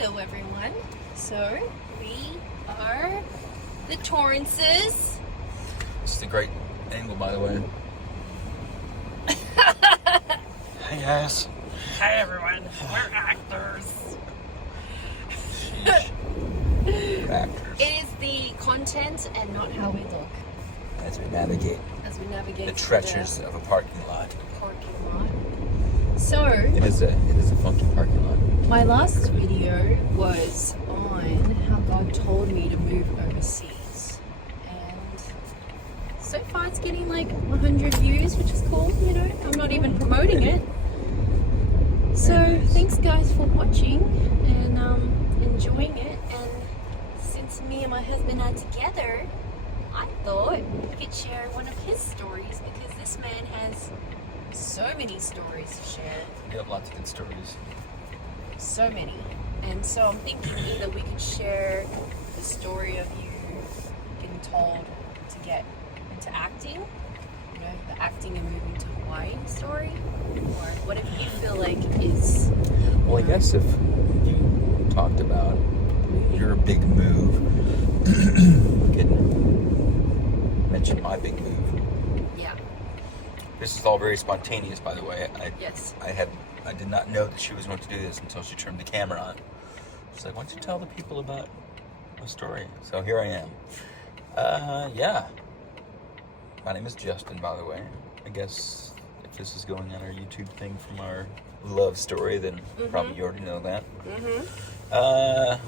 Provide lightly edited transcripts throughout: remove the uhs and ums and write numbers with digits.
Hello everyone. So we are the Torrances. This is a great angle, by the way. Hey guys. Hi everyone. We're actors. Sheesh. We're actors. It is the content and not how we look As we navigate the treacherous of a parking lot. parking lot. So It is a funky parking lot. my last video was on how God told me to move overseas, and so far it's getting like 100 views, which is cool. You know, I'm not even promoting it. So thanks guys for watching and enjoying it. And since me and my husband are together, I thought we could share one of his stories, because this man has so many stories to share. We have lots of good stories. So many. And so I'm thinking either we could share the story of you getting told to get into acting, you know, the acting and moving to Hawaii story, or whatever you feel like is. Well, I guess if you talked about your big move, we could mention my big move. Yeah. This is all very spontaneous, by the way. Yes. I did not know that she was going to do this until she turned the camera on. She's like, why don't you tell the people about the story? So here I am. Yeah. My name is Justin, by the way. I guess if this is going on our YouTube thing from our love story, then probably you already know that. I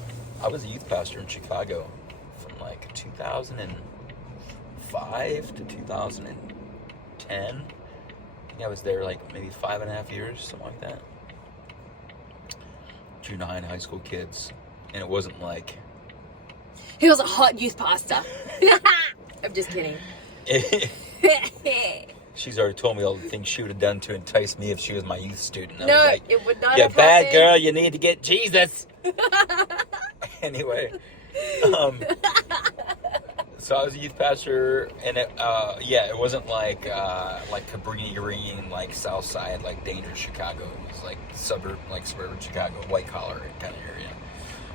was a youth pastor in Chicago from like 2005 to 2010. I was there like maybe 5.5 years, something like that. Junior high and high school kids. And it wasn't like... He was a hot youth pastor. I'm just kidding. She's already told me all the things she would have done to entice me if she was my youth student. I No, was like, it would not you have bad happened. girl, you need to get Jesus. Anyway. So I was a youth pastor, and it wasn't like Cabrini Green, like South Side, like dangerous Chicago. It was like suburban Chicago, white collar kind of area.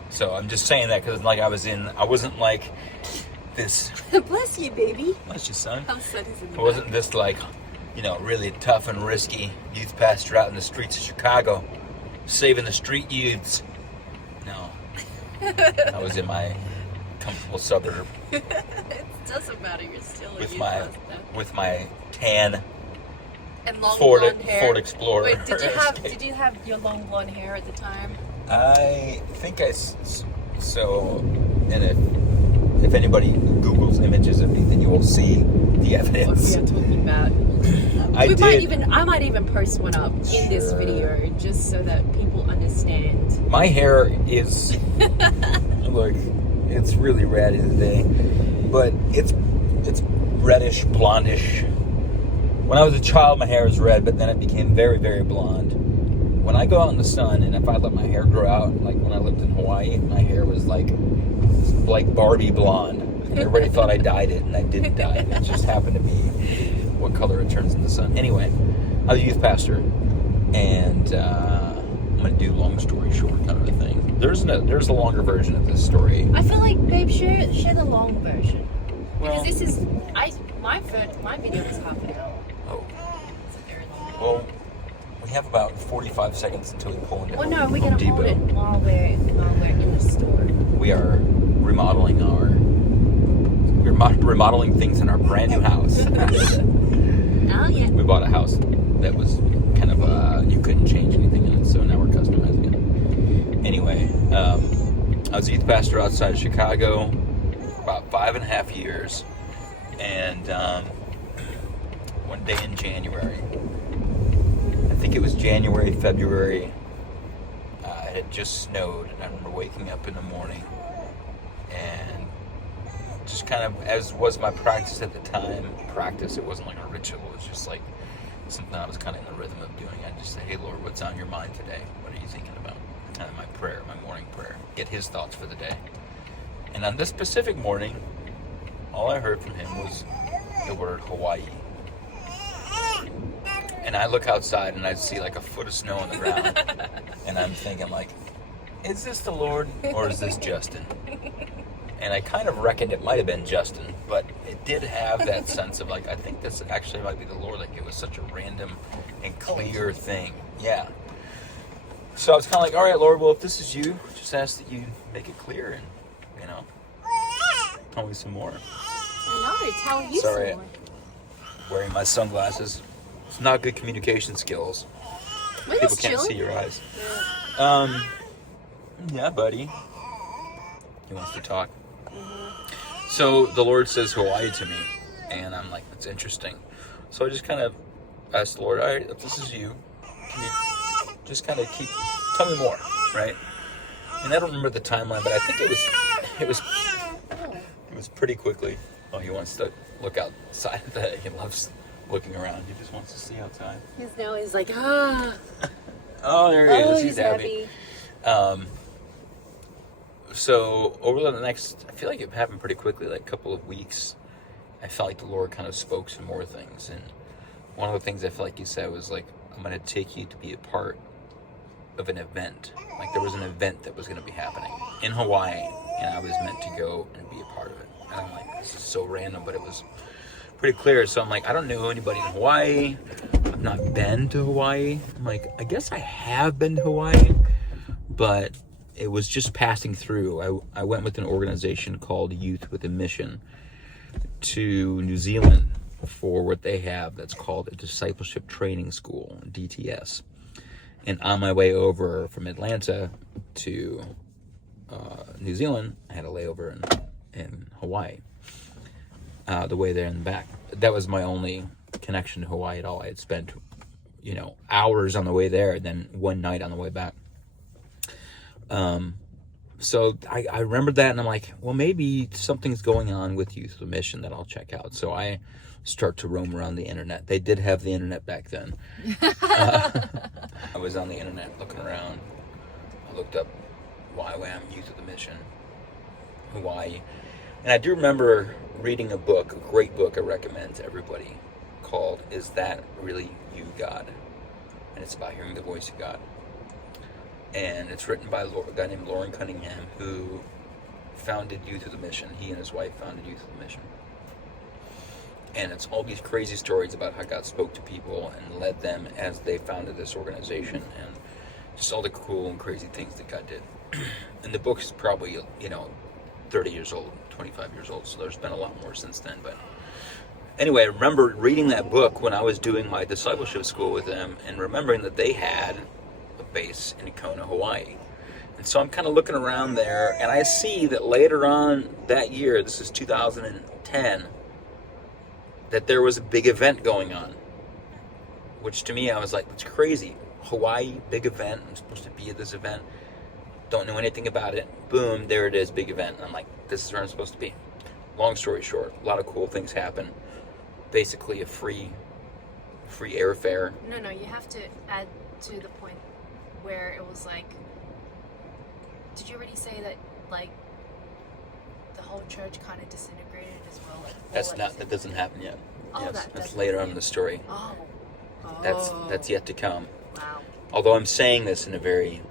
So I'm just saying that because like I wasn't like this. Bless you, baby. Bless you, son. I'm son is in the I wasn't this like, really tough and risky youth pastor out in the streets of Chicago, saving the street youths. No, I was in my comfortable suburb. It doesn't matter. You're still a with youth my pastor. with my tan And long Ford blonde hair. Ford Explorer. Wait, did you have your long blonde hair at the time? I think and if anybody Googles images of me, then you will see the evidence. What we are talking about. I might even post one up in this video just so that people understand. My hair is look, it's really ratty today, but it's reddish, blondish. When I was a child, my hair was red, but then it became very, very blonde. When I go out in the sun, and if I let my hair grow out, like when I lived in Hawaii, my hair was like Barbie blonde. Everybody thought I dyed it, and I didn't dye it. It just happened to be what color it turns in the sun. Anyway, I was a youth pastor, and I'm going to do long story short kind of a thing. There's a longer version of this story. I feel like, babe, share the long version. Well, Because this is my video was half an hour. Oh, It's a very long video. well, we have about 45 seconds until we pull into Well, no, we're Home gonna hold Depot. it while we're in the store. We are remodeling things in our brand new house. Oh yeah. We bought a house that was kind of you couldn't change anything in it, so now we're customizing it. Anyway, I was a youth pastor outside of Chicago for about 5.5 years, and one day in January, I think it was January, February, it had just snowed, and I remember waking up in the morning and just kind of, as was my practice at the time, it wasn't like a ritual, it was just like something I was kind of in the rhythm of doing. I just say, hey Lord, what's on your mind today? What are you thinking about? Kind of my prayer, my morning prayer. Get his thoughts for the day. And on this specific morning, all I heard from him was the word Hawaii. And I look outside and I see like a foot of snow on the ground. And I'm thinking like, is this the Lord or is this Justin? And I kind of reckoned it might have been Justin, but it did have that sense of like, I think this actually might be the Lord. Like, it was such a random and clear thing. Yeah. So I was kind of like, all right, Lord, well, if this is you, just ask that you make it clear and, tell me some more. I know, tell you Sorry, some more. Wearing my sunglasses. It's not good communication skills. We're People just can't chilling. see your eyes. Yeah, buddy. He wants to talk. So the Lord says Hawaii to me, and I'm like, that's interesting. So I just kind of asked the Lord, all right, if this is you, can you just kind of tell me more, right? And I don't remember the timeline, but I think it was pretty quickly. Oh, he wants to look outside. He loves looking around. He just wants to see outside. He's like, ah. Oh, there he is. He's happy. So over the next, I feel like it happened pretty quickly, like a couple of weeks, I felt like the Lord kind of spoke some more things. And one of the things I felt like he said was like, I'm going to take you to be a part of an event. Like there was an event that was going to be happening in Hawaii, and I was meant to go and be a part of it. And I'm like, this is so random, but it was pretty clear. So I'm like, I don't know anybody in Hawaii. I've not been to Hawaii. I'm like, I guess I have been to Hawaii, but it was just passing through. I went with an organization called Youth with a Mission to New Zealand for what they have that's called a Discipleship Training School, DTS. And on my way over from Atlanta to New Zealand, I had a layover in Hawaii, the way there and back. That was my only connection to Hawaii at all. I had spent, hours on the way there, and then one night on the way back. So I remembered that, and I'm like, well, maybe something's going on with Youth with a Mission that I'll check out. So I start to roam around the internet. They did have the internet back then. I was on the internet looking around. I looked up YWAM, Youth with a Mission, Hawaii. And I do remember reading a book, a great book I recommend to everybody, called Is That Really You, God? And it's about hearing the voice of God. And it's written by a guy named Lauren Cunningham, who founded Youth with a Mission. He and his wife founded Youth with a Mission. And it's all these crazy stories about how God spoke to people and led them as they founded this organization, and just all the cool and crazy things that God did. And the book is probably, 30 years old, 25 years old, so there's been a lot more since then. But anyway, I remember reading that book when I was doing my discipleship school with them, and remembering that they had a base in Kona, Hawaii. And so I'm kind of looking around there, and I see that later on that year, this is 2010, that there was a big event going on. Which to me, I was like, that's crazy. Hawaii, big event. I'm supposed to be at this event. Don't know anything about it. Boom, there it is, big event. And I'm like, this is where I'm supposed to be. Long story short, a lot of cool things happen. Basically a free airfare. No, you have to add to the point where it was like, did you already say that, like, the whole church kind of disintegrated as well? Like, That doesn't happen yet. Oh, yes, that's doesn't later on happen in the story. Oh. That's yet to come. Wow. Although I'm saying this in a very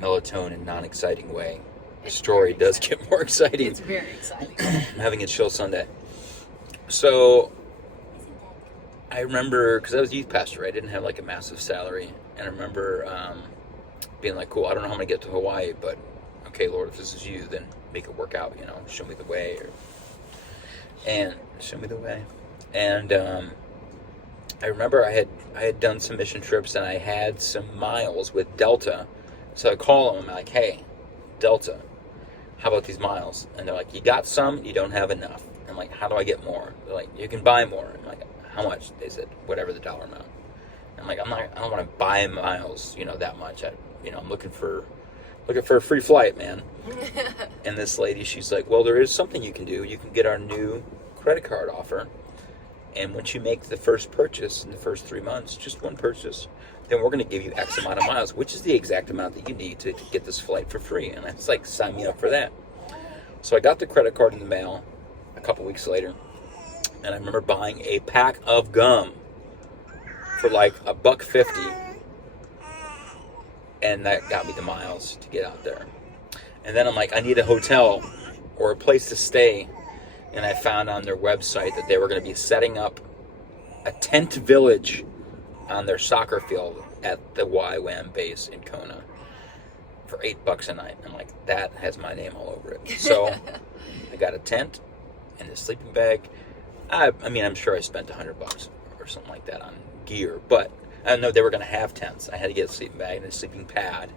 melatonin, non-exciting way, the It's story very does exciting. get more exciting. It's very exciting. I'm having a chill Sunday. So I remember, because I was youth pastor, I didn't have like a massive salary, and I remember being like, cool, I don't know how I'm going to get to Hawaii, but okay, Lord, if this is you, then make it work out, show me the way, and show me the way. And I remember I had done some mission trips, and I had some miles with Delta. So I call them, I'm like, hey, Delta, how about these miles? And they're like, you got some, you don't have enough. I'm like, how do I get more? They're like, you can buy more. I'm like, how much? They said, whatever the dollar amount. I'm like, I don't want to buy miles, that much. I'm looking for a free flight, man. And this lady, she's like, well, there is something you can do. You can get our new credit card offer. And once you make the first purchase in the first 3 months, just one purchase, then we're going to give you X amount of miles, which is the exact amount that you need to get this flight for free. And I was like, sign me up for that. So I got the credit card in the mail a couple weeks later. And I remember buying a pack of gum for like $1.50. And that got me the miles to get out there. And then I'm like, I need a hotel or a place to stay. And I found on their website that they were going to be setting up a tent village on their soccer field at the YWAM base in Kona for $8 a night. I'm like, that has my name all over it. So I got a tent and a sleeping bag. I mean, I'm sure I spent $100 or something like that on gear, but I didn't know they were going to have tents. I had to get a sleeping bag and a sleeping pad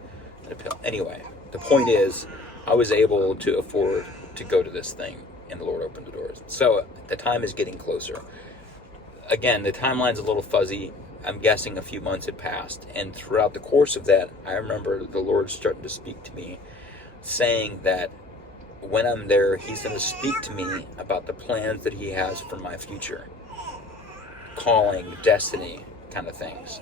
and a pillow. Anyway, the point is, I was able to afford to go to this thing, and the Lord opened the doors. So the time is getting closer. Again, the timeline's a little fuzzy. I'm guessing a few months had passed, and throughout the course of that, I remember the Lord starting to speak to me, saying that when I'm there, He's going to speak to me about the plans that He has for my future. Calling, destiny, kind of things.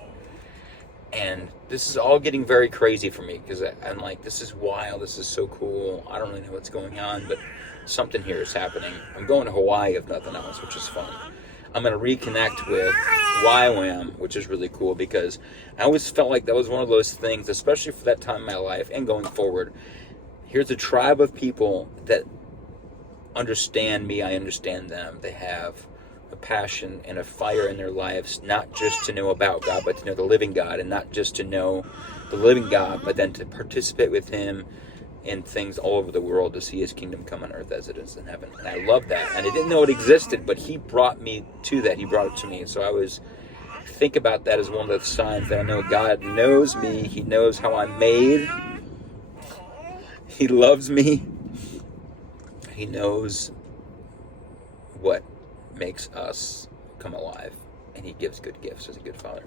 And this is all getting very crazy for me, because I'm like, this is wild, this is so cool, I don't really know what's going on, but something here is happening. I'm going to Hawaii, if nothing else, which is fun. I'm going to reconnect with YWAM, which is really cool, because I always felt like that was one of those things, especially for that time in my life and going forward. Here's a tribe of people that understand me, I understand them. They have a passion and a fire in their lives, not just to know about God, but to know the living God, and not just to know the living God, but then to participate with Him in things all over the world, to see His kingdom come on earth as it is in heaven. And I love that. And I didn't know it existed, but He brought me to that. He brought it to me. So I think about that as one of the signs that I know God knows me. He knows how I'm made. He loves me. He knows what makes us come alive, and He gives good gifts as a good father.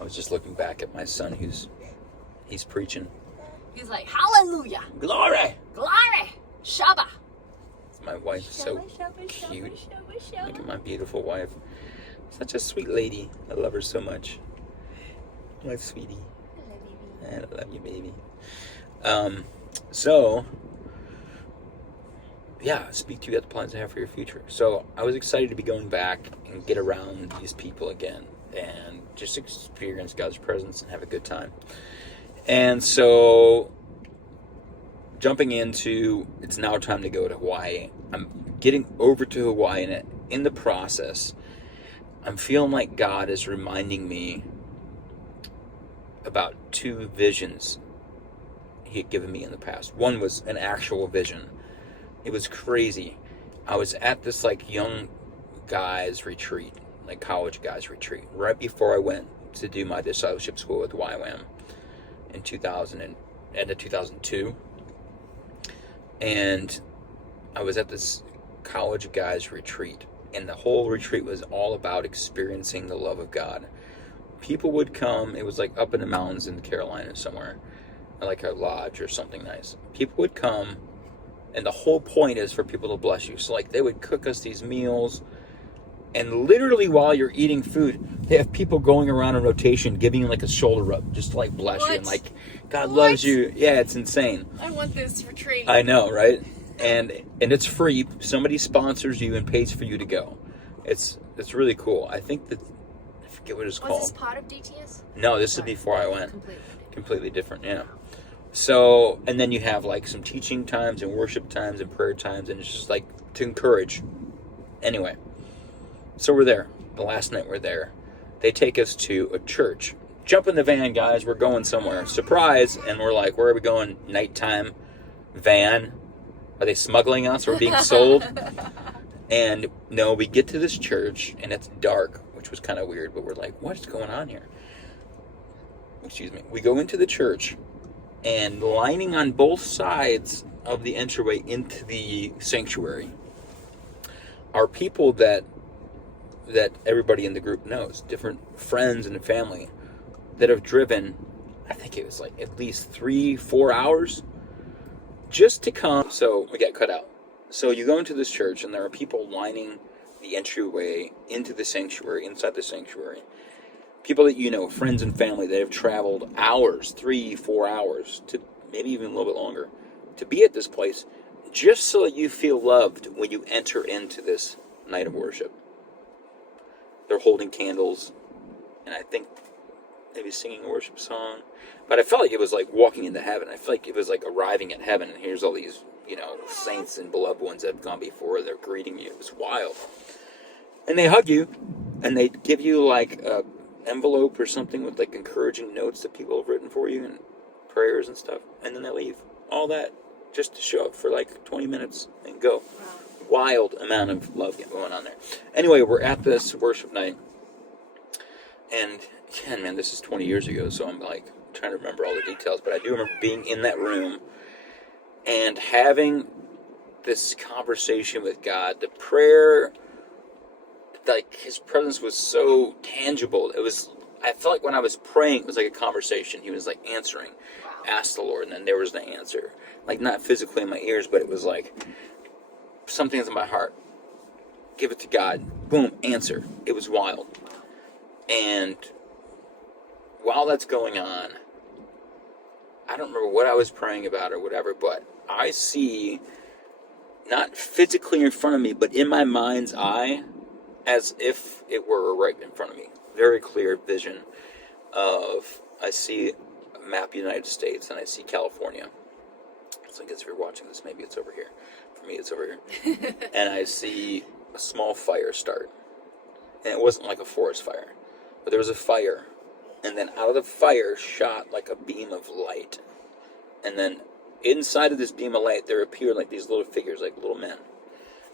I was just looking back at my son he's preaching. He's like, hallelujah, Glory! glory, Shabbat. My wife's so cute. Look at my beautiful wife. Such a sweet lady. I love her so much. My sweetie. I love you, baby. So, yeah, speak to you about the plans I have for your future. So I was excited to be going back and get around these people again and just experience God's presence and have a good time. And so, jumping into, it's now time to go to Hawaii. I'm getting over to Hawaii, and in the process, I'm feeling like God is reminding me about two visions He had given me in the past. One was an actual vision. It was crazy. I was at this like young guys retreat, like college guys retreat, right before I went to do my discipleship school with YWAM in 2000 and end of 2002. And I was at this college guys retreat, and the whole retreat was all about experiencing the love of God. People would come. It was like up in the mountains in the Carolinas somewhere, like a lodge or something nice. People would come, and the whole point is for people to bless you. So like they would cook us these meals, and literally while you're eating food, they have people going around in rotation giving you like a shoulder rub just to like bless you, and like God loves you. Yeah, it's insane. I want this retreat. I know, right? And it's free. Somebody sponsors you and pays for you to go. It's really cool. I think that, I forget what it's called. Was this part of DTS? No, this is before I went. Completely different, yeah. So, and then you have like some teaching times and worship times and prayer times, and it's just like to encourage. Anyway, so we're there. The last night we're there. They take us to a church. Jump in the van, guys. We're going somewhere. Surprise. And we're like, where are we going? Nighttime van. Are they smuggling us? We're being sold? And no, we get to this church, and it's dark, which was kind of weird, but we're like, what is going on here? Excuse me. We go into the church, and lining on both sides of the entryway into the sanctuary are people that everybody in the group knows, different friends and family that have driven, I think it was like at least 3-4 hours just to come. So we got cut out. So you go into this church, and there are people lining the entryway into the sanctuary, inside the sanctuary. People that you know, friends and family that have traveled hours, 3-4 hours, to maybe even a little bit longer, to be at this place, just so that you feel loved when you enter into this night of worship. They're holding candles, and I think maybe singing a worship song. But I felt like it was like walking into heaven. I felt like it was like arriving at heaven, and here's all these, saints and beloved ones that have gone before. They're greeting you. It was wild. And they hug you, and they give you like a envelope or something with like encouraging notes that people have written for you and prayers and stuff. And then they leave. All that just to show up for like 20 minutes and go. Wild amount of love going on there. Anyway, we're at this worship night. And again, man, this is 20 years ago, so I'm like trying to remember all the details. But I do remember being in that room and having this conversation with God. The prayer, like his presence was so tangible. I felt like when I was praying, it was like a conversation. He was like answering. Asked the Lord, and then there was the answer. Like not physically in my ears, but it was like something's in my heart. Give it to God. Boom, answer. It was wild. And while that's going on, I don't remember what I was praying about or whatever, but I see, not physically in front of me, but in my mind's eye, as if it were right in front of me. Very clear vision of, I see a map of the United States, and I see California. So I guess if you're watching this, maybe it's over here. For me, it's over here. And I see a small fire start. And it wasn't like a forest fire, but there was a fire. And then out of the fire shot like a beam of light. And then inside of this beam of light, there appeared like these little figures, like little men.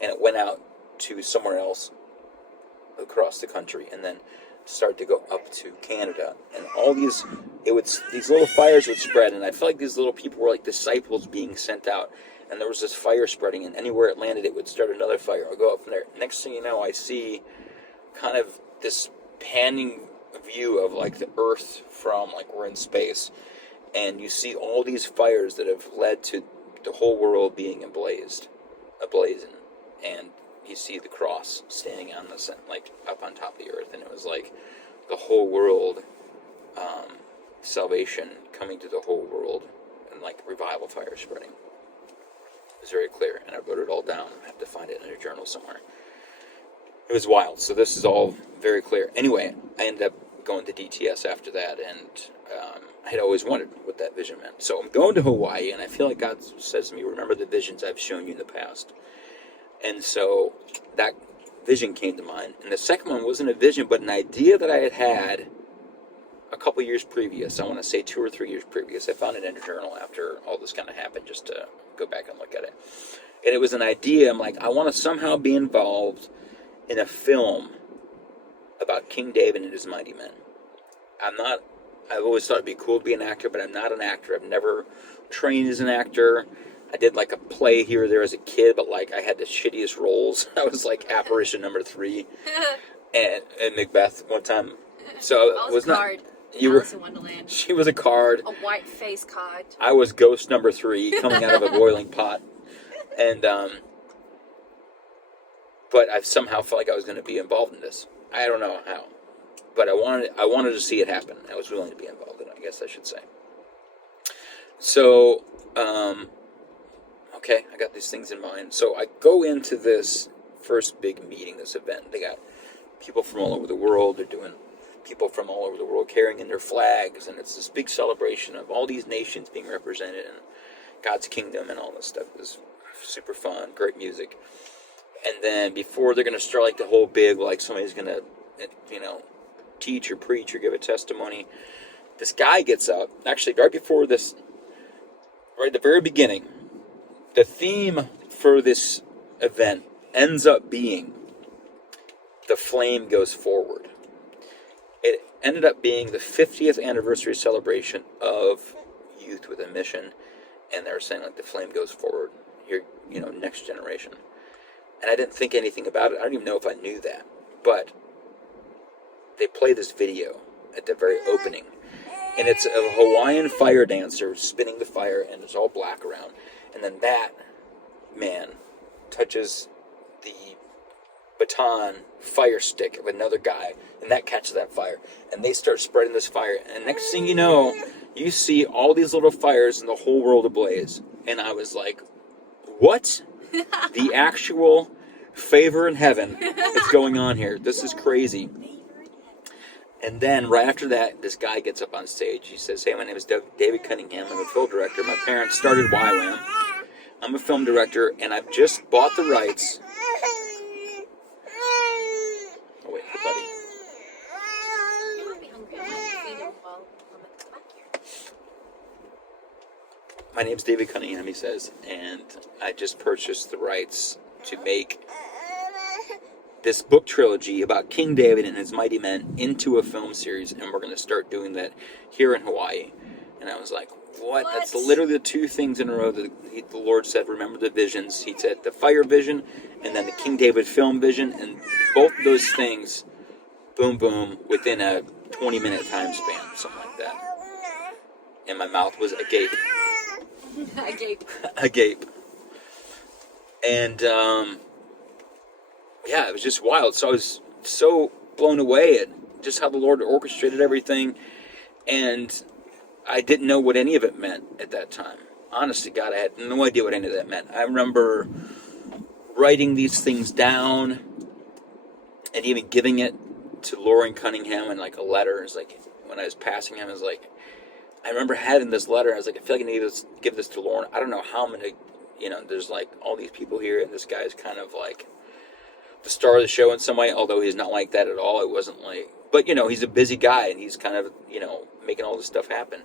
And it went out to somewhere else across the country, and then started to go up to Canada. And all these little fires would spread, and I felt like these little people were like disciples being sent out. And there was this fire spreading, and anywhere it landed, it would start another fire. I'll go up from there. Next thing you know, I see kind of this panning view of like the Earth from like we're in space, and you see all these fires that have led to the whole world being ablazing, and you see the cross standing on the like up on top of the earth, and it was like the whole world, salvation coming to the whole world, and like revival fire spreading. It was very clear, and I wrote it all down. I have to find it in a journal somewhere. It was wild. So this is all very clear. Anyway, I ended up going to DTS after that, and I had always wondered what that vision meant. So I'm going to Hawaii, and I feel like God says to me, remember the visions I've shown you in the past. And so that vision came to mind. And the second one wasn't a vision, but an idea that I had a couple years previous. I want to say 2 or 3 years previous. I found it in a journal after all this kind of happened, just to go back and look at it. And it was an idea. I'm like, I want to somehow be involved in a film about King David and his mighty men. I've always thought it'd be cool to be an actor, but I'm not an actor. I've never trained as an actor. I did like a play here or there as a kid, but like I had the shittiest roles. I was like apparition number 3 and Macbeth one time. So I was a card. You Alice in were. Wonderland. She was a card. A white face card. I was ghost number 3 coming out of a boiling pot, and but I somehow felt like I was going to be involved in this. I don't know how, but I wanted to see it happen. I was willing to be involved in it, I guess I should say. So, okay, I got these things in mind. So I go into this first big meeting, this event. They got people from all over the world. They're doing people from all over the world carrying in their flags, and it's this big celebration of all these nations being represented and God's kingdom and all this stuff. It was super fun, great music. And then before they're going to start like the whole big, like somebody's going to, teach or preach or give a testimony, this guy gets up. Actually, right before this, right at the very beginning, the theme for this event ends up being the flame goes forward. It ended up being the 50th anniversary celebration of Youth with a Mission, and they were saying like the flame goes forward. Your, next generation. And I didn't think anything about it. I don't even know if I knew that. But they play this video at the very opening. And it's a Hawaiian fire dancer spinning the fire, and it's all black around. And then that man touches the baton fire stick of another guy, and that catches that fire. And they start spreading this fire. And next thing you know, you see all these little fires in the whole world ablaze. And I was like, what? The actual favor in heaven is going on here. This is crazy. And then right after that, this guy gets up on stage. He says, "Hey, my name is David Cunningham. I'm a film director. My parents started YWAM. I'm a film director, and I've just bought the rights." Oh, wait, buddy. You might be hungry. I might feed him while I'm at the back here. My name's David Cunningham, he says, and I just purchased the rights to make this book trilogy about King David and his mighty men into a film series, and we're going to start doing that here in Hawaii. And I was like, what? That's literally the two things in a row that the Lord said, remember the visions. He said the fire vision and then the King David film vision, and both of those things, boom, boom, within a 20-minute time span, something like that. And my mouth was agape. Agape. Agape. And, yeah, it was just wild. So I was so blown away at just how the Lord orchestrated everything. And I didn't know what any of it meant at that time. Honest to God, I had no idea what any of that meant. I remember writing these things down and even giving it to Lauren Cunningham in like a letter. It's like when I was passing him, I was like, I remember having this letter. I was like, I feel like I need to give this to Lauren. I don't know how I'm going to, there's like all these people here, and this guy's kind of like the star of the show in some way, although he's not like that at all. It wasn't like, but he's a busy guy, and he's kind of, making all this stuff happen.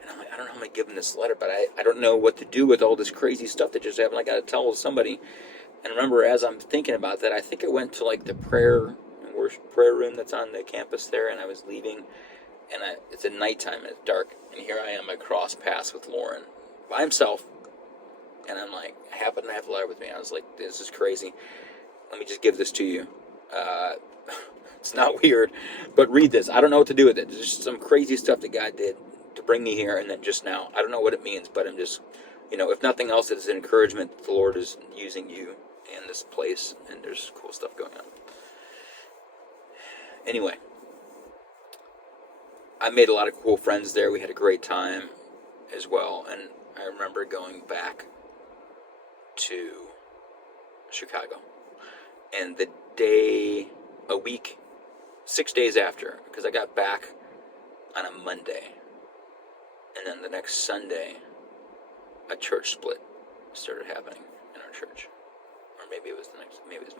And I'm like, I don't know how I'm going to give him this letter, but I don't know what to do with all this crazy stuff that just happened. I got to tell somebody. And remember, as I'm thinking about that, I think I went to like the prayer room that's on the campus there, and I was leaving, and it's at nighttime, and it's dark, and here I am, I cross paths with Lauren by himself, and I'm like, I happen to have a letter with me. I was like, this is crazy. Let me just give this to you. It's not weird, but read this. I don't know what to do with it. There's just some crazy stuff that God did to bring me here, and then just now. I don't know what it means, but I'm just, if nothing else, it's an encouragement that the Lord is using you in this place, and there's cool stuff going on. Anyway, I made a lot of cool friends there. We had a great time as well, and I remember going back to Chicago, and the day, a week, 6 days after, because I got back on a Monday, and then the next Sunday, a church split started happening in our church. Or maybe it was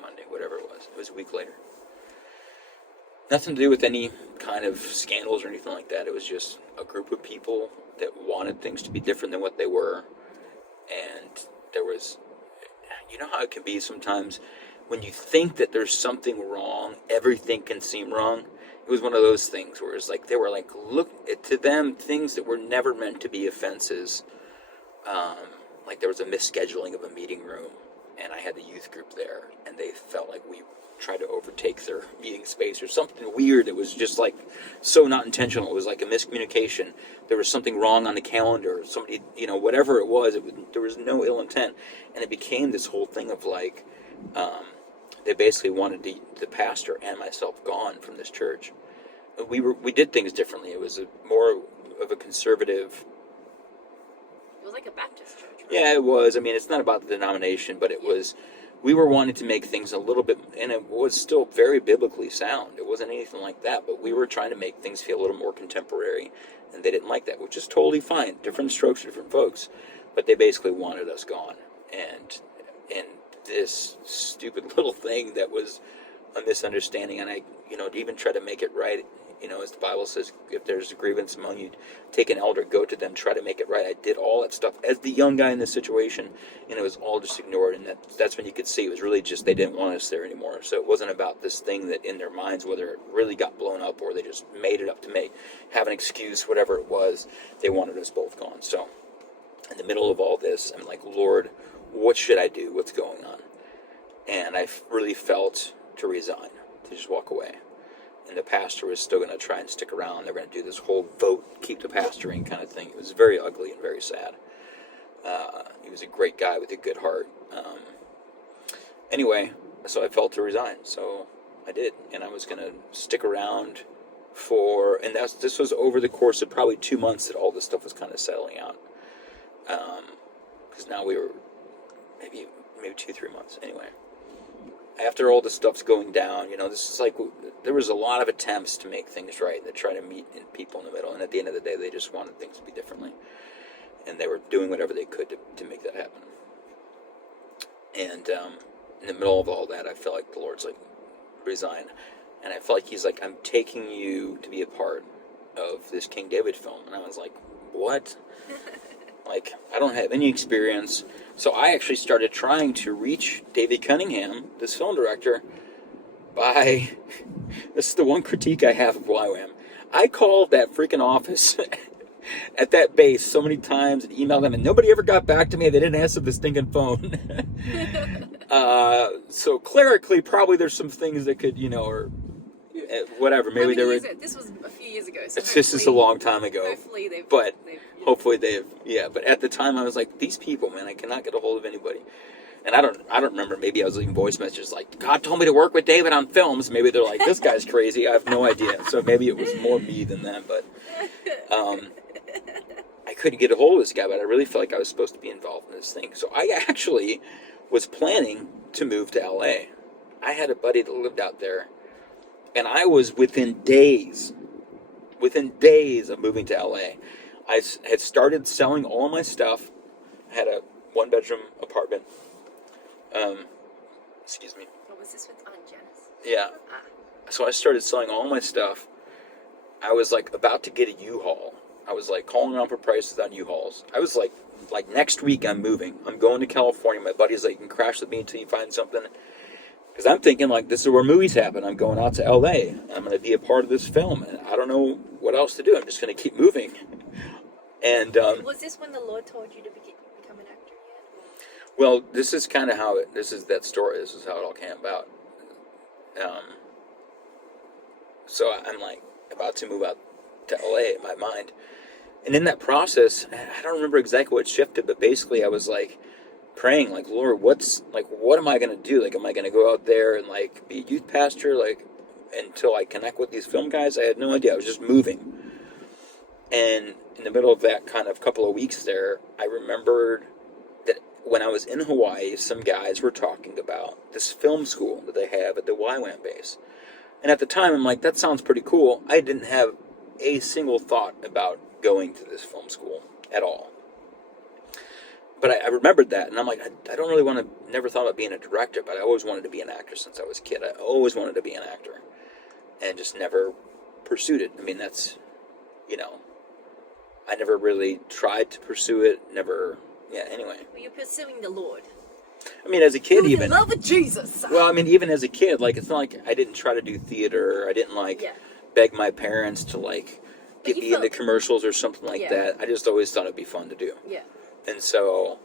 Monday, whatever it was. It was a week later. Nothing to do with any kind of scandals or anything like that. It was just a group of people that wanted things to be different than what they were. And there was, how it can be sometimes when you think that there's something wrong, everything can seem wrong. It was one of those things where it's like, they were like, look, to them, things that were never meant to be offenses. Like there was a misscheduling of a meeting room, and I had the youth group there, and they felt like we tried to overtake their meeting space or something weird. It was just like so not intentional. It was like a miscommunication. There was something wrong on the calendar. Somebody, whatever it was, there was no ill intent, and it became this whole thing of like, they basically wanted the pastor and myself gone from this church. We did things differently. It was more of a conservative. It was like a Baptist church, right? Yeah, it was. I mean, it's not about the denomination, but it was. We were wanting to make things a little bit, and it was still very biblically sound. It wasn't anything like that, but we were trying to make things feel a little more contemporary, and they didn't like that, which is totally fine. Different strokes for different folks, but they basically wanted us gone. And this stupid little thing that was a misunderstanding, and I, to even try to make it right, as the Bible says, if there's a grievance among you, take an elder, go to them, try to make it right. I did all that stuff as the young guy in this situation, and it was all just ignored, and that's when you could see it was really just they didn't want us there anymore. So it wasn't about this thing that in their minds, whether it really got blown up or they just made it up to have an excuse, whatever it was, they wanted us both gone. So in the middle of all this, I'm like, Lord, what should I do? What's going on? And I really felt to resign, to just walk away. And the pastor was still going to try and stick around. They're going to do this whole vote, keep the pastoring kind of thing. It was very ugly and very sad. He was a great guy with a good heart. Anyway, so I felt to resign. So I did. And I was going to stick around and this was over the course of probably 2 months that all this stuff was kind of settling out. Because now we were maybe 2-3 months. Anyway, after all this stuff's going down, this is like there was a lot of attempts to make things right, to try to meet people in the middle, and at the end of the day, they just wanted things to be differently, and they were doing whatever they could to make that happen. And in the middle of all that, I felt like the Lord's like, resign, and I felt like He's like, I'm taking you to be a part of this King David film, and I was like, what? Like, I don't have any experience. So I actually started trying to reach David Cunningham, this film director, by... This is the one critique I have of YWAM. I called that freaking office at that base so many times and emailed them, and nobody ever got back to me. They didn't answer the stinking phone. So clerically, probably there's some things that could, or whatever. Maybe there were... This was a few years ago. So this is a long time ago. Hopefully they've... Hopefully they've, But at the time, I was like, these people, man, I cannot get a hold of anybody. And I don't remember. Maybe I was leaving voice messages like, God told me to work with David on films. Maybe they're like, this guy's crazy. I have no idea. So maybe it was more me than them. But I couldn't get a hold of this guy. But I really felt like I was supposed to be involved in this thing. So I actually was planning to move to L.A. I had a buddy that lived out there. And I was within days of moving to L.A. I had started selling all my stuff. I had a one-bedroom apartment. Excuse me. What was this with Aunt Janice? Yeah. So I started selling all my stuff. I was like about to get a U-Haul. I was like calling around for prices on U-Hauls. I was like next week I'm moving. I'm going to California. My buddy's like, you can crash with me until you find something. Because I'm thinking like, this is where movies happen. I'm going out to L.A. I'm going to be a part of this film. And I don't know what else to do. I'm just going to keep moving. And was this when the Lord told you to become an actor yet? Well, this is kind of how this is that story. This is how it all came about. So I'm like about to move out to LA in my mind. And in that process, I don't remember exactly what shifted, but basically I was like praying, like, Lord, what am I going to do? Like, am I going to go out there and like be a youth pastor? Like, until I connect with these film guys? I had no idea. I was just moving. And in the middle of that kind of couple of weeks there, I remembered that when I was in Hawaii, some guys were talking about this film school that they have at the YWAM base. And at the time, I'm like, that sounds pretty cool. I didn't have a single thought about going to this film school at all. But I remembered that, and I'm like, I don't really want to, never thought about being a director, but I always wanted to be an actor since I was a kid. I always wanted to be an actor, and just never pursued it. I mean, that's, I never really tried to pursue it, anyway. Well, you're pursuing the Lord. I mean, as a kid, You're even. in love with Jesus. Well, I mean, even as a kid, like, it's not like I didn't try to do theater, I didn't, beg my parents to, get me into commercials or something like that. I just always thought it'd be fun to do. Yeah. And so,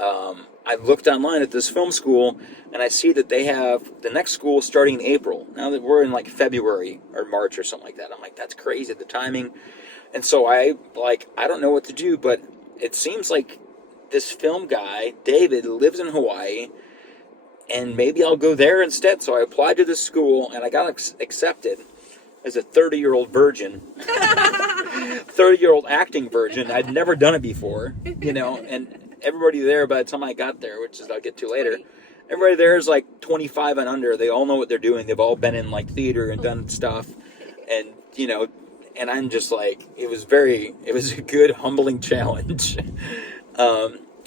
I looked online at this film school, and I see that they have the next school starting in April. Now that we're in, February or March or something like that, I'm like, that's crazy, the timing. And so I don't know what to do, but it seems like this film guy, David, lives in Hawaii, and maybe I'll go there instead. So I applied to this school, and I got accepted as a 30-year-old virgin, 30-year-old acting virgin. I'd never done it before, and everybody there, by the time I got there, which is I'll get to later, everybody there is 25 and under. They all know what they're doing. They've all been in theater and done stuff, and and I'm just it was a good, humbling challenge.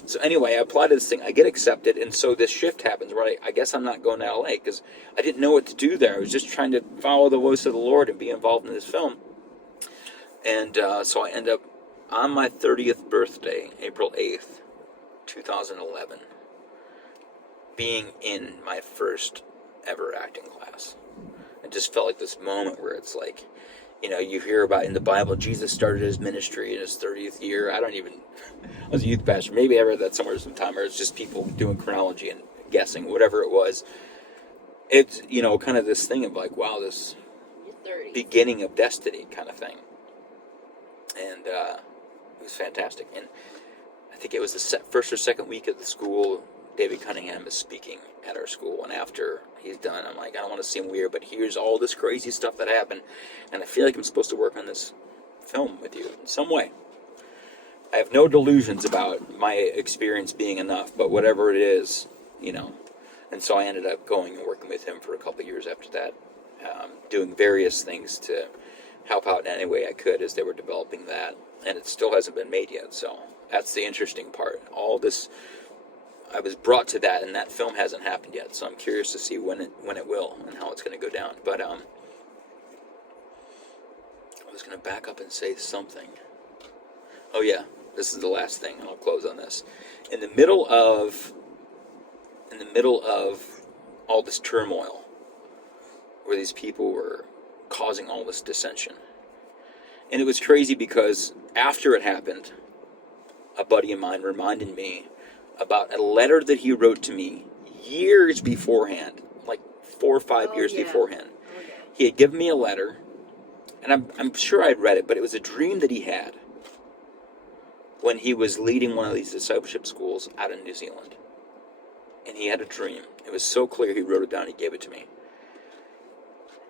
So anyway, I applied to this thing. I get accepted, and so this shift happens where I guess I'm not going to LA because I didn't know what to do there. I was just trying to follow the voice of the Lord and be involved in this film. And so I end up on my 30th birthday, April 8th, 2011, being in my first ever acting class. I just felt like this moment where it's you hear about in the Bible, Jesus started his ministry in his 30th year. I was a youth pastor. Maybe I read that somewhere sometime, or it's just people doing chronology and guessing, whatever it was. It's, kind of this thing of wow, this beginning of destiny kind of thing. And it was fantastic. And I think it was the first or second week of the school, David Cunningham is speaking at our school, and after he's done, I'm like, I don't want to seem weird, but here's all this crazy stuff that happened, and I feel like I'm supposed to work on this film with you in some way. I have no delusions about my experience being enough, but whatever it is, and so I ended up going and working with him for a couple of years after that, doing various things to help out in any way I could as they were developing that. And it still hasn't been made yet, so that's the interesting part. All this, I was brought to that, and that film hasn't happened yet, so I'm curious to see when it will and how it's going to go down. But I was going to back up and say something. Oh yeah, this is the last thing, and I'll close on this. In the middle of all this turmoil, where these people were causing all this dissension, and it was crazy because after it happened, a buddy of mine reminded me about a letter that he wrote to me years beforehand, like 4 or 5 years beforehand. Oh, yeah. He had given me a letter, and I'm sure I'd read it, but it was a dream that he had when he was leading one of these discipleship schools out in New Zealand. And he had a dream. It was so clear, he wrote it down, he gave it to me.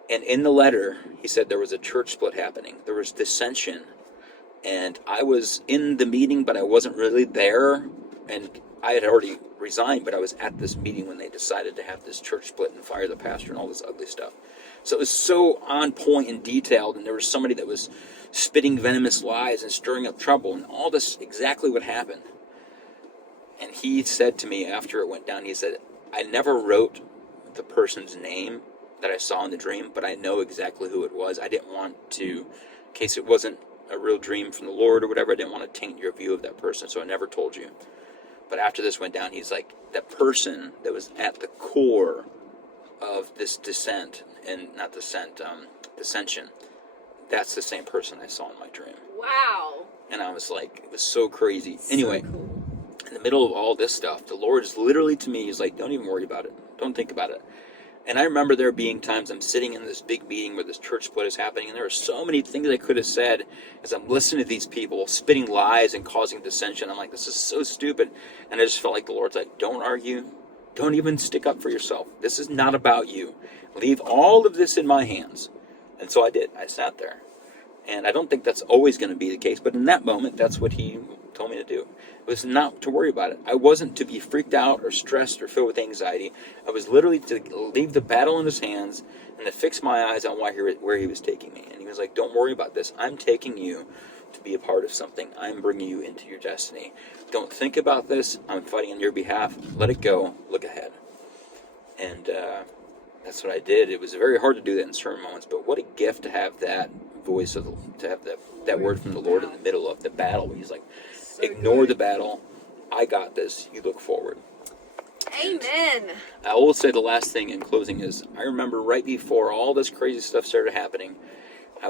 And in the letter, he said there was a church split happening. There was dissension. And I was in the meeting, but I wasn't really there. And I had already resigned, but I was at this meeting when they decided to have this church split and fire the pastor and all this ugly stuff. So it was so on point and detailed, and there was somebody that was spitting venomous lies and stirring up trouble, and all this exactly what happened. And he said to me after it went down, he said, I never wrote the person's name that I saw in the dream, but I know exactly who it was. I didn't want to, in case it wasn't a real dream from the Lord or whatever, I didn't want to taint your view of that person, so I never told you. But after this went down, he's like, that person that was at the core of this dissension, that's the same person I saw in my dream. Wow. And I was like, it was so crazy. Anyway, So cool. in the middle of all this stuff, the Lord is literally to me, he's like, don't even worry about it. Don't think about it. And I remember there being times I'm sitting in this big meeting where this church split is happening, and there are so many things I could have said as I'm listening to these people spitting lies and causing dissension. I'm like, this is so stupid. And I just felt like the Lord's like, don't argue. Don't even stick up for yourself. This is not about you. Leave all of this in my hands. And so I did. I sat there. And I don't think that's always going to be the case, but in that moment, that's what he told me to do. It was not to worry about it. I wasn't to be freaked out or stressed or filled with anxiety. I was literally to leave the battle in his hands and to fix my eyes on where he was taking me. And he was like, don't worry about this. I'm taking you to be a part of something. I'm bringing you into your destiny. Don't think about this. I'm fighting on your behalf. Let it go. Look ahead. And that's what I did. It was very hard to do that in certain moments, but what a gift to have that voice to have that word from the Lord in the middle of the battle. He's like, ignore the battle. I got this. You look forward. Amen. I will say the last thing in closing is I remember right before all this crazy stuff started happening, I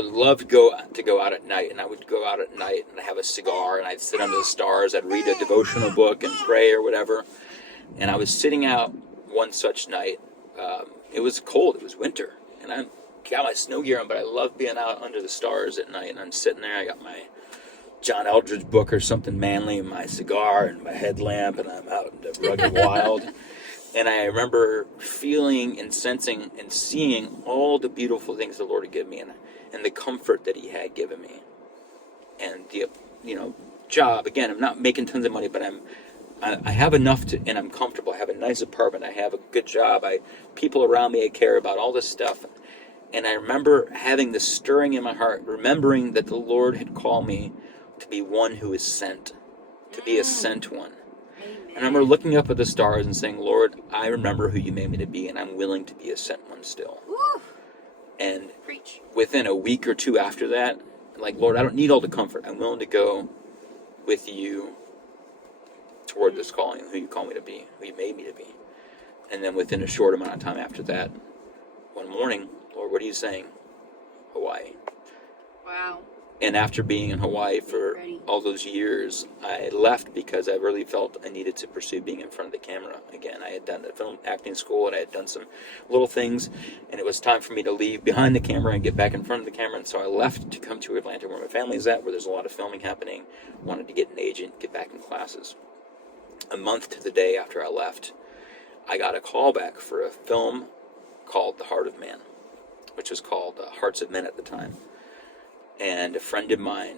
loved to go out at night, and I would go out at night and have a cigar, and I'd sit under the stars. I'd read a devotional book and pray or whatever. And I was sitting out one such night. It was cold. It was winter, and I got my snow gear on, but I love being out under the stars at night. And I'm sitting there. I got my John Eldredge book or something manly, and my cigar and my headlamp, and I'm out in the rugged wild. And I remember feeling and sensing and seeing all the beautiful things the Lord had given me, and the comfort that He had given me, and the job. Again, I'm not making tons of money, but I have enough to, and I'm comfortable. I have a nice apartment. I have a good job. People around me I care about, all this stuff. And I remember having this stirring in my heart, remembering that the Lord had called me to be one who is sent, to be a sent one. Amen. And I remember looking up at the stars and saying, Lord, I remember who you made me to be, and I'm willing to be a sent one still. Woo. And Preach. within a week or two after that, like, Lord, I don't need all the comfort. I'm willing to go with you toward this calling, who you call me to be, who you made me to be. And then within a short amount of time after that, one morning, Lord, what are you saying? Hawaii. Wow. And after being in Hawaii for all those years, I left because I really felt I needed to pursue being in front of the camera again. I had done the film acting school, and I had done some little things, and it was time for me to leave behind the camera and get back in front of the camera. And so I left to come to Atlanta, where my family is at, where there's a lot of filming happening. Wanted to get an agent, get back in classes. A month to the day after I left, I got a call back for a film called The Heart of Man, which was called Hearts of Men at the time. And a friend of mine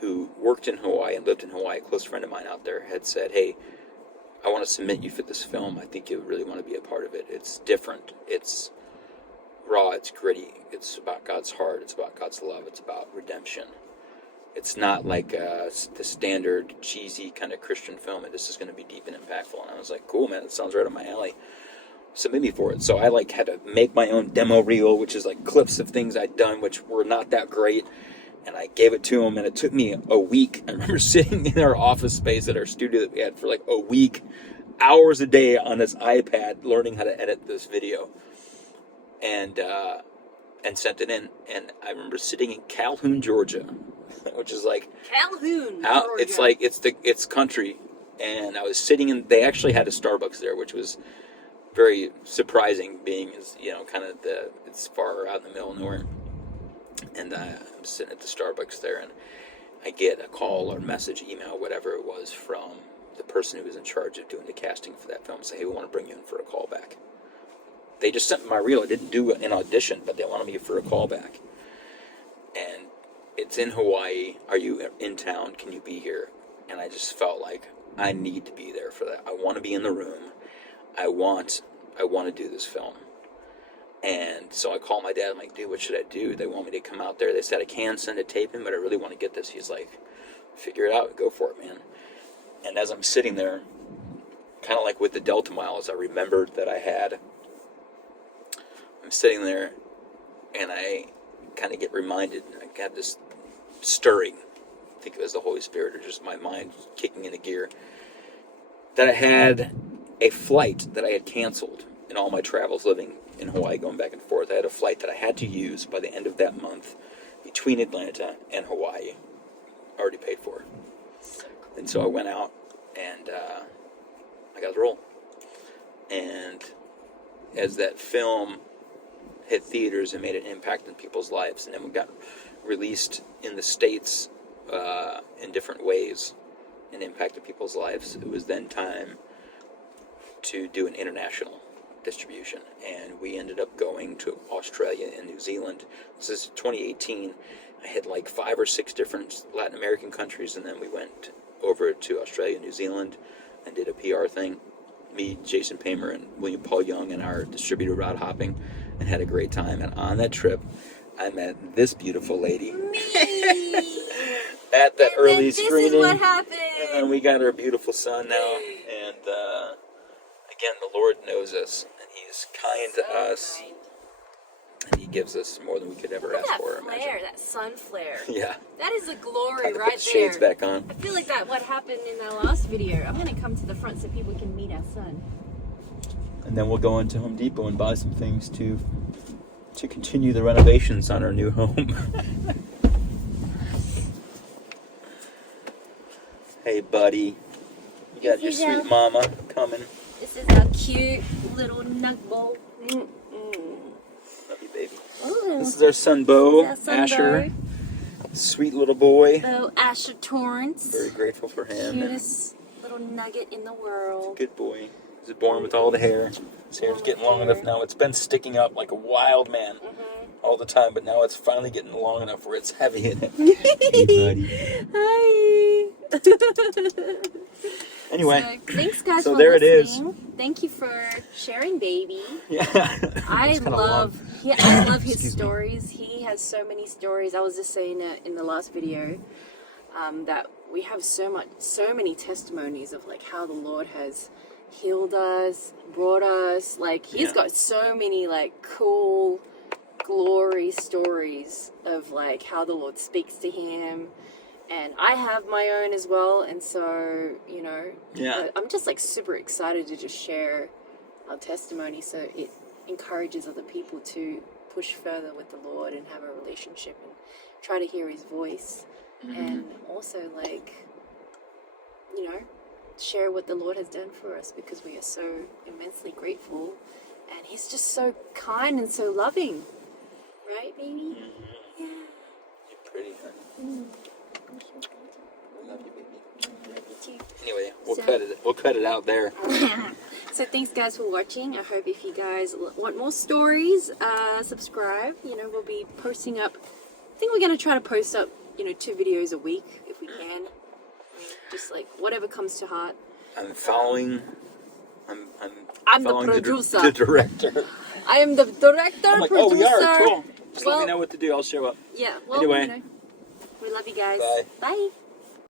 who worked in Hawaii and lived in Hawaii, a close friend of mine out there, had said, hey, I want to submit you for this film. I think you really want to be a part of it. It's different. It's raw, it's gritty. It's about God's heart. It's about God's love. It's about redemption. It's not like the standard cheesy kind of Christian film. This is going to be deep and impactful. And I was like, cool, man, that sounds right up my alley. Submit me for it. So I like had to make my own demo reel, which is like clips of things I'd done, which were not that great. And I gave it to him, and it took me a week. I remember sitting in our office space at our studio that we had for like a week, hours a day on this iPad, learning how to edit this video, and sent it in. And I remember sitting in Calhoun, Georgia, which is like Calhoun, Georgia. It's like it's country. And I was sitting in. They actually had a Starbucks there, which was very surprising, being as kind of it's far out in the middle of nowhere. And I'm sitting at the Starbucks there, and I get a call or message, email, whatever it was, from the person who was in charge of doing the casting for that film. Say, hey, we want to bring you in for a callback. They just sent me my reel. I didn't do an audition, but they wanted me for a callback. And it's in Hawaii. Are you in town? Can you be here? And I just felt like I need to be there for that. I want to be in the room. I want to do this film. And so I called my dad. I'm like, dude, what should I do? They want me to come out there. They said I can send a tape in, but I really want to get this. He's like, figure it out. Go for it, man. And as I'm sitting there, kind of like with the Delta Miles, I remembered that I'm sitting there, and I kind of get reminded. I got this stirring. I think it was the Holy Spirit or just my mind kicking into gear. That I had a flight that I had canceled in all my travels living in Hawaii, going back and forth. I had a flight that I had to use by the end of that month between Atlanta and Hawaii, already paid for. And so I went out, and I got the role. And as that film hit theaters and made an impact in people's lives, and then we got released in the States in different ways and impacted people's lives, it was then time to do an international distribution, and we ended up going to Australia and New Zealand. This is 2018. I hit like 5 or 6 different Latin American countries, and then we went over to Australia and New Zealand and did a PR thing. Me, Jason Paymer, and William Paul Young, and our distributor Rod Hopping, and had a great time. And on that trip, I met this beautiful lady at that early screening. This is what happened. And then we got our beautiful son now, and again, the Lord knows us, and He is kind to us, and He gives us more than we could ever ask for or imagine. Flare, that sun flare. Yeah. That is a glory right there. Put the shades back on. I feel like that what happened in that last video. I'm going to come to the front so people can meet our son. And then we'll go into Home Depot and buy some things to continue the renovations on our new home. Hey, buddy. You got your sweet mama coming. This is a cute little nuggle. Love you, baby. Ooh. This is our son, Bo. Asher. Bo. Sweet little boy. Bo Asher Torrance. Very grateful for him. Cutest little nugget in the world. Good boy. He was born with all the hair. His hair's getting long enough now. It's been sticking up like a wild man all the time, but now it's finally getting long enough where it's heavy in it. Hey, buddy. Hi. Anyway, so, thanks guys so for there listening. It is. Thank you for sharing, baby. Yeah. I love his stories. He has so many stories. I was just saying it in the last video that we have so many testimonies of like how the Lord has healed us, brought us. Like he's got so many like cool glory stories of like how the Lord speaks to him. And I have my own as well, and so, I'm just like super excited to just share our testimony so it encourages other people to push further with the Lord and have a relationship and try to hear His voice. And also share what the Lord has done for us, because we are so immensely grateful, and He's just so kind and so loving. Right, baby? Yeah. You're pretty, honey. Love you, baby. Love you too. Anyway, we'll cut it out there. So thanks guys for watching. I hope if you guys want more stories, subscribe. We'll be posting up. I think we're gonna try to post up, 2 videos a week if we can. Just like whatever comes to heart. I'm following. I'm the following producer. The director. I am the director, I'm like, producer. oh, we are. Cool. Just let Well, me know what to do. I'll show up. Yeah. Well, Anyway. you know, we love you guys. Bye. Bye.